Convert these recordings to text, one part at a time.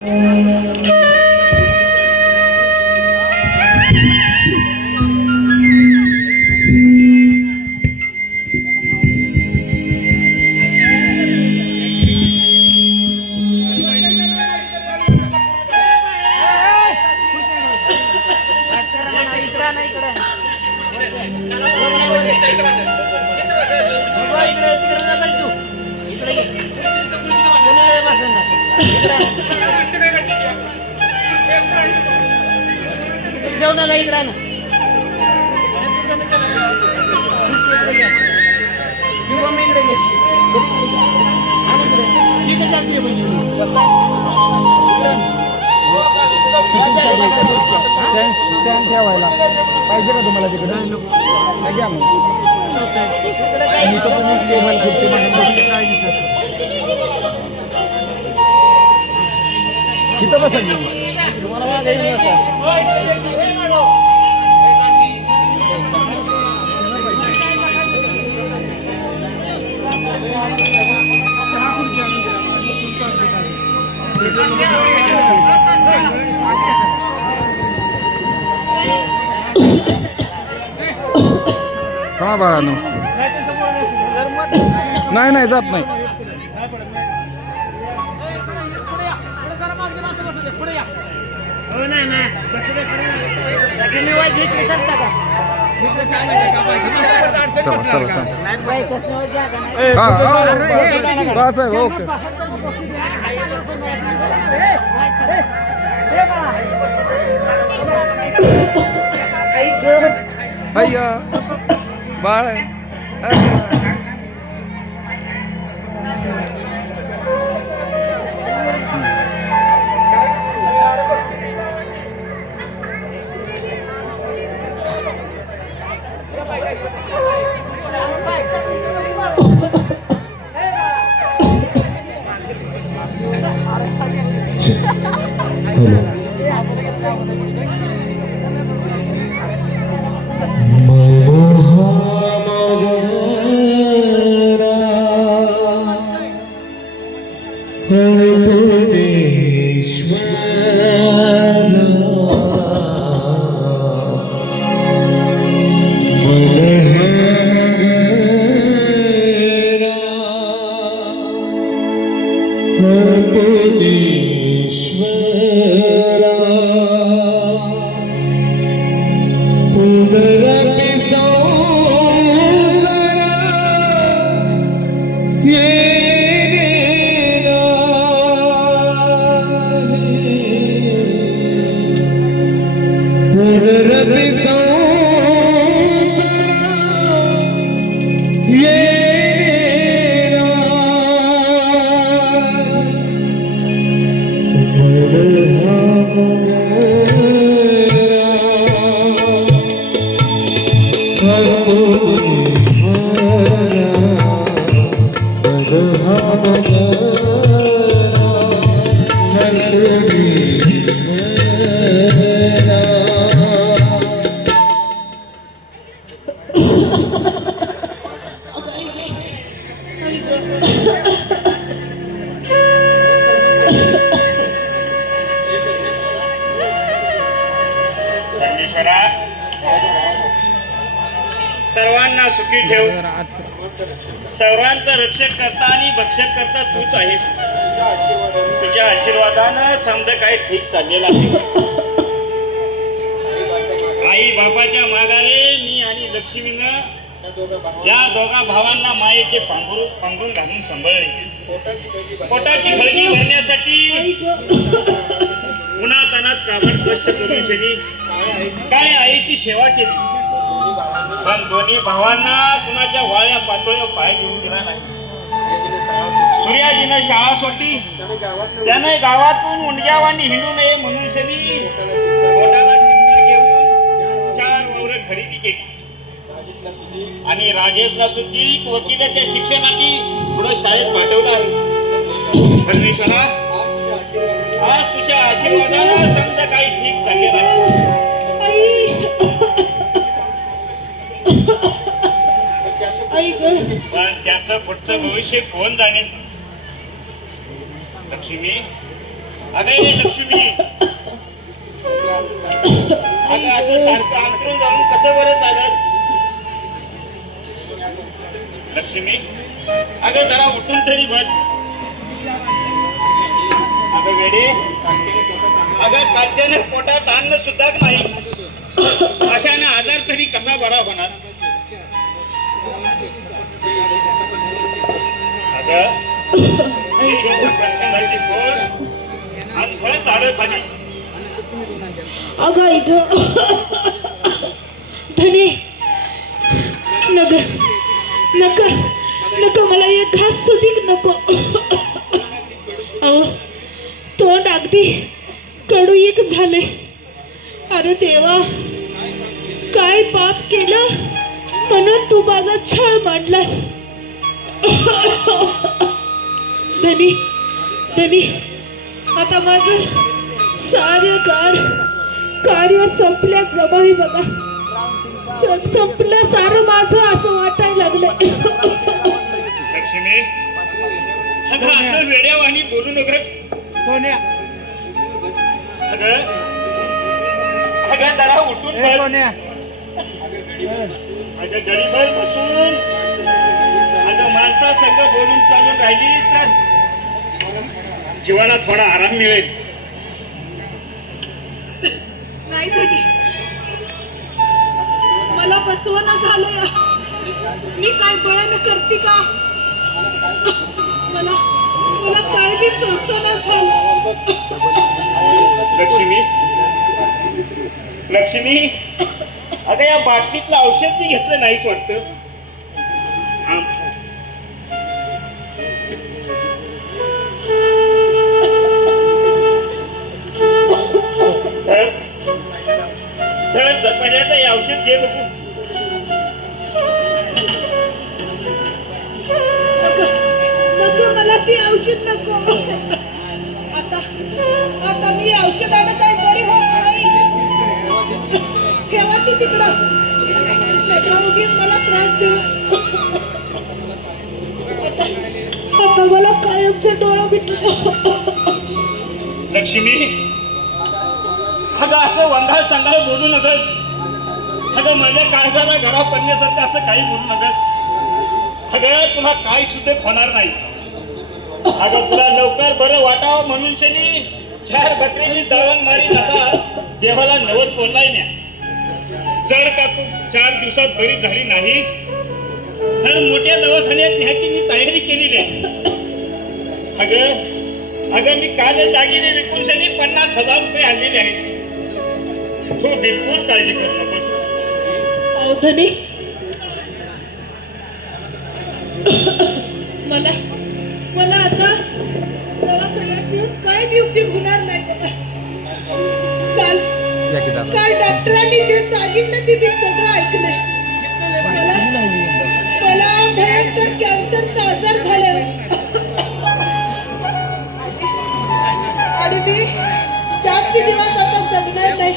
Música जेवणाला इकडे ना शिवम इकडे. इकडे ठीक आहे चालते स्टँड ठेवायला पाहिजे का तुम्हाला तिकडे घ्या मग इथं बसा की. तुम्हाला मागे येऊन बसा. हा बाळानो नाही नाही जात नाही हो, तुम्ही वाईट इकडे सरता का? चला चला चला वाईट नाही. हा हा बाळासाहेब ओके अय्या बाळ अरे. सर्वांना सुखी ठेव. सर्वांचं रक्षक करता आणि भक्षक करता तूच आहेस. तुझ्या आशीर्वादानं समजा काही ठीक चाललेलं आहे. आई बापाच्या माघारे मी आणि लक्ष्मीनं या दोघा भावांना मायेचे पांघरू पांघरून घालून सांभाळले. पोटाची खळगी भरण्यासाठी उन्हा तानात काबड कष्ट करून शनी काय आईची सेवा केली? पण दोन्ही भावांना कुणाच्या वाळ्या पाचोळ्या पाय घेऊन दिला नाही. सूर्याजीनं शाळा सोडली. त्याने गावातून उंडग्यावानी हिंडू नये म्हणून शनी पोटाला घेऊन चार वावर खरेदी केली. आणि राजेशला सुद्धी वकिलाच्या शिक्षणासाठी पुढे शाळेत पाठवलं आहे. परमेश्वरा आज तुझ्या आशीर्वादाला समजा काही ठीक चालले नाही पण पुढचं भविष्य कोण जाणे लक्ष्मी. अगं लक्ष्मी. अगं असं सारखं अंतरून जाऊन कसं बरं चालत लक्ष्मी. अगं जरा उठून तरी बस. अगं वेडे. अगं कालच्यानं पोटात अन्न सुद्धा नाही अशाने आजार तरी कसा बरा होणार? अगं इथं धने नग नका नको मला एक घास सुधीक नको. अहो तोंड अगदी कडू एक झाले अरे देवा काय पाप केलं? म्हणून तू माझा छळ मांडलास. धनी धनी आता माझं सारे कार कार्य संपल्यात जमाही बघा. संपलं सारं माझं असं वाटायला लागलं लक्ष्मी अगं असं वेड्यावानी बोलू नकस. सोन्या. अगं अगं जरा उठून बस. सोन्या. अगं बसून. माणसा सगळं बोलून चालून राहिली तर जीवाला थोडा आराम मिळेल. नाही मला बसवणं झालं मी काय बळानं करते का? मला मला काय बी सोसना झालं. लक्ष्मी लक्ष्मी अगं या बाटलीतलं औषध मी घेतलं नाहीच वाटतं. औषध घे बघू. नको मला ती औषध नको. आता आता मी औषधानं काय बरी होत नाही ठेवा ती तिकडं. मला त्रास देऊ. आता मला कायमचं डोळं लक्ष्मी अगं असं वंगाळ संघाळ बोलू नकस. अगं माझ्या काळजाला घरा पडण्यासारखं असं काही बोलू नकस. अगं तुला काय सुद्धा होणार नाही. अगं तुला लवकर बरं वाटावं म्हणून शनी चार बकरीची दळण मारी असा देवाला नवस बोललाय न्या जर का तू चार दिवसात बरी झाली नाहीस तर मोठ्या दवाखान्यात न्यायची मी तयारी केलेली आहे. अगं अगं मी काल दागिने विकून शनी पन्नास हजार रुपये आणलेले आहेत. तू बिलकुल काळजी करू नकोस. अवधने मला मला आता काय बी उपयोग होणार नाही बघा. काल डॉक्टरांनी जे सांगितलं ते मी सगळं ऐकलंय. मला मला भयंकर कॅन्सरचा आजार झाला आणि मी जास्त दिवस आता जगणार नाही.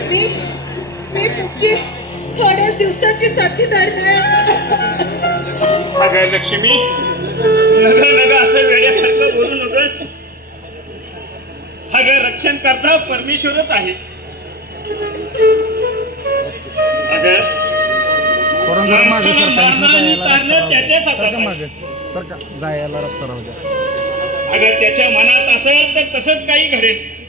मी मी तुमची थोड्याच दिवसाची साथीदार नाही अगं लक्ष्मी. नग नग असं वेड्यासारखं बोलू नकोस. अगं रक्षण करता परमेश्वरच आहे. त्याच्याच अगं त्याच्या मनात असेल तर तसंच काही घडेल.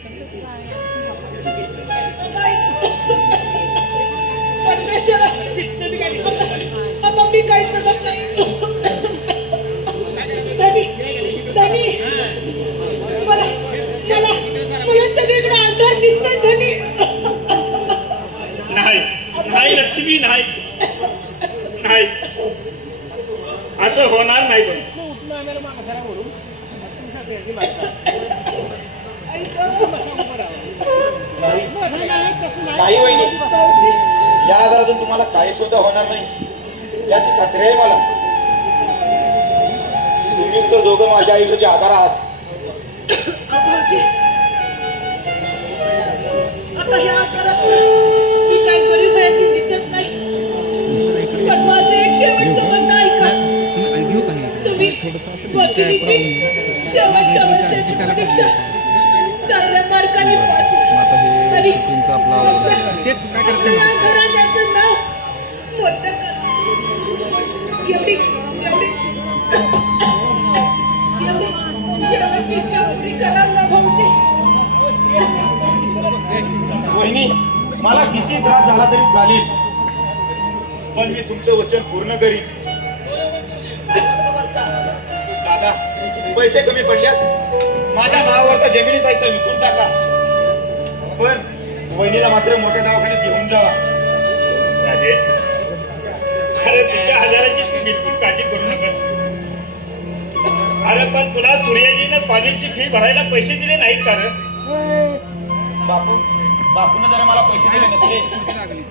आजारातून तुम्हाला काही सुद्धा होणार नाही. याची खात्री आहे मला. तुम्हीच तर दोघं माझ्या आयुष्याचे आधार आहात. आता ह्या आजारात मी काय दिसत नाही. पण माझं एक शेवटचं म्हणणं ऐका. तुम्ही वकिलीची शेवटच्या वर्षाची परीक्षा करायचं आपलं ते काय करायचं एवढी एवढी एवढी कराल ना भाऊजी वहिनी मला किती त्रास झाला तरी चालेल पण मी तुमचं वचन पूर्ण करीन. दादा पैसे कमी पडल्यास माझ्या नावावरचा जमिनीचा हिस्सा विकून टाका. पण वहिनीला मात्र मोठ्या दवाखान्यात घेऊन जावा. राजेश तुझ्या आजाराची तू बिलकुल काळजी करू नकोस. अरे पण तुला सूर्याजीनं कॉलेजची फी भरायला पैसे दिले नाहीत का? बापू बापून जर मला पैसे दिले नसते.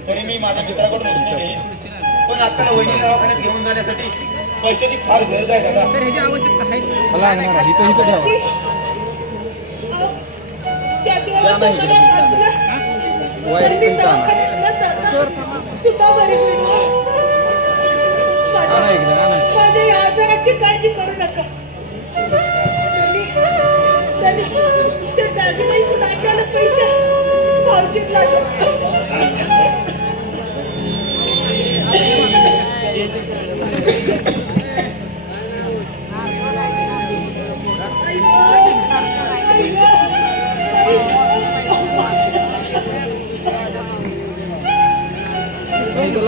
तरी मी माझ्या मित्राकडून घेईन पण आता वहिनी दवाखान्यात घेऊन जाण्यासाठी पैशाची फार गरज आहे दादा. मला लागणार आहे. इथं इथं ठेवा. त्या देवाच्या मनात असलं वायरी तर मी संत आणा. दवाखान्यात न जाता सुद्धा बरी होईल. आणा माझ्या- आजाराची काळजी करू नका त्यांनी- पैसे भाऊजीत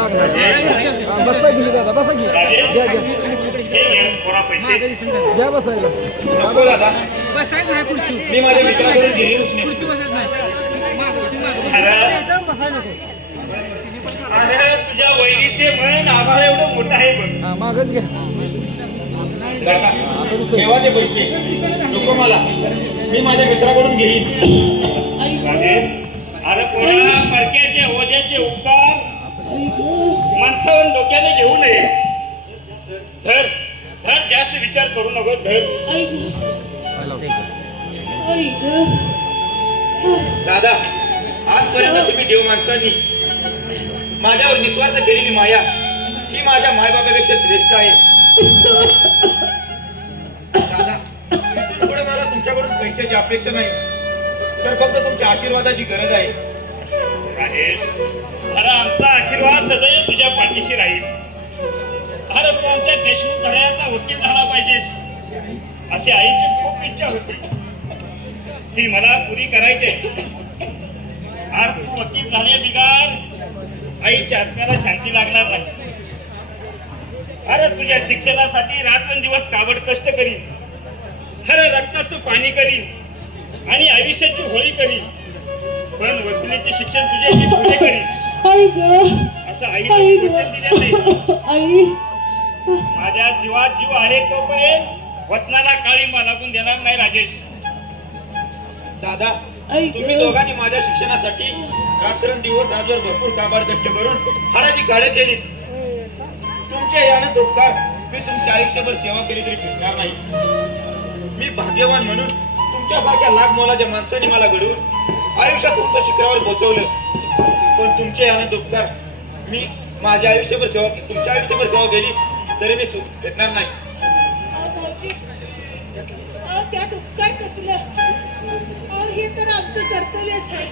बसता घेऊ दादा बसा की घ्या घ्या घ्या बसायला नको दादा मी माझ्या मित्राकडून घेईन उसने अरे अरे तुझ्या वहिनीचे आम्हाला एवढं मोठं आहे बघ मागच घ्या दादा ते पैसे नको मला मी माझ्या मित्राकडून घेईन अरे परक्याचे ओझ्याचे उपकार. माणसावर डोक्याने घेऊ नये. धर धर जास्त विचार करू नको धर. दादा आजपर्यंत तुम्ही देव माणसांनी माझ्यावर निस्वार्थ केलेली माया ही माझ्या मायबापापेक्षा श्रेष्ठ आहे. दादा पुढे मला तुमच्याकडून पैशाची अपेक्षा नाही तर फक्त तुमच्या आशीर्वादाची गरज आहे. आहेस अरे आमचा आशीर्वाद सदैव तुझ्या पाठीशी राहील. अरे तू आमच्या देशमुख घराण्याचा वकील झाला पाहिजेस. अशी आईची खूप इच्छा होती. ती मला पुरी करायची. आहे. अरे तू वकील झाले बिगार. आईच्या आत्म्याला शांती लागणार नाही. अरे तुझ्या शिक्षणासाठी रात्रंदिवस काबड कष्ट करीन. अरे रक्ताचं पाणी करीन. आणि आयुष्याची होळी करीन. पण वकिलीचे शिक्षण पुढे करीन. आई ग. असं आई आई वचन दिलं नाही. ग आई. माझ्या जीवात जीव आहे तोपर्यंत वचनाला काळीमा लागून देणार नाही राजेश. दादा आई तुम्ही ग. दोघांनी माझ्या शिक्षणासाठी रात्रंदिवस आजवर भरपूर काबाड कष्ट करून हाडाची काढे केलीत. तुमचे यानं उपकार मी तुमच्या आयुष्यभर सेवा केली तरी भेटणार नाही. मी भाग्यवान म्हणून तुमच्यासारख्या लाख मोलाच्या माणसाने मला घडवून आयुष्यात उंच शिखरावर पोहोचवलं पण तुमचे यानं उपकार मी माझ्या आयुष्यभर सेवा तुमच्या आयुष्यभर सेवा केली तरी मी सुख भेटणार नाही. त्यात उपकार कसलं? हे तर आमचं कर्तव्यच आहे.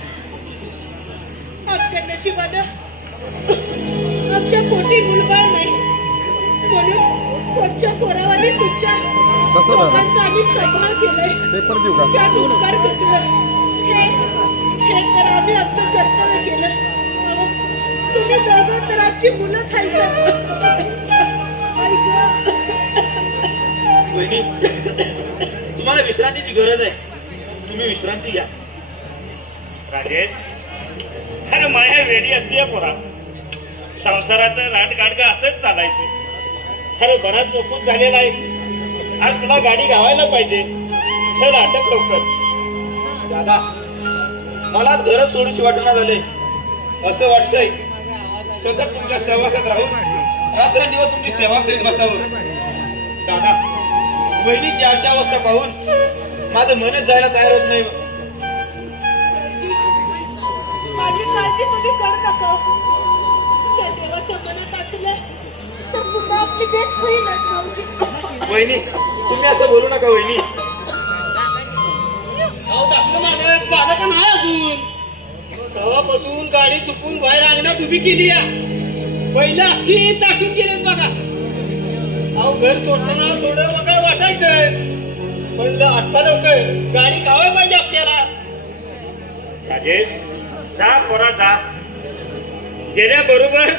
आमच्या नशिबानं. आमच्या पोटी मुलबाळ नाही. म्हणून पोटच्या पोरावाने तुमच्या. दोघांचा आम्ही सांभाळ केलाय. पेपर देऊ का? त्यात उपकार कसलं? हे हे तर आम्ही आमचं कर्तव्य केलं. अहो, तुम्ही दोघं तर आमची मुलंच आहे सर. ऐक. वहिनी तुम्हाला विश्रांतीची गरज आहे. तुम्ही विश्रांती घ्या. राजेश अरे माया वेडी असते या पोरा. संसाराचं राट गाडगं असंच चालायचं. खरं बराच लोकून झालेला आहे. आज तुला गाडी गावायला पाहिजे. चल अटक लवकर. दादा मला घर सोडूशी वाटणं झालंय असं वाटतंय. सतत तुमच्या सहवासात राहून रात्रंदिवस तुमची सेवा करीत बसावं. दादा वहिनीची अशी अवस्था पाहून माझं मनच जायला तयार होत नाही. माझी काळजी तुम्ही करू नका. त्या देवाच्या मनात असलं तर पुन्हा आपली भेट होईलच भाऊजी. वहिनी तुम्ही असं बोलू नका वहिनी. तेव्हापासून गाडी चुकून बाहेर अंगणात उभी केली या पहिला अक्षी ताटून बघा. अहो घर सोडताना थोडं वगळ वाटायचंय. पण आत्ता लवकर गाडी खावाय पाहिजे आपल्याला. राजेश जा पोरा जा. गेल्या बरोबर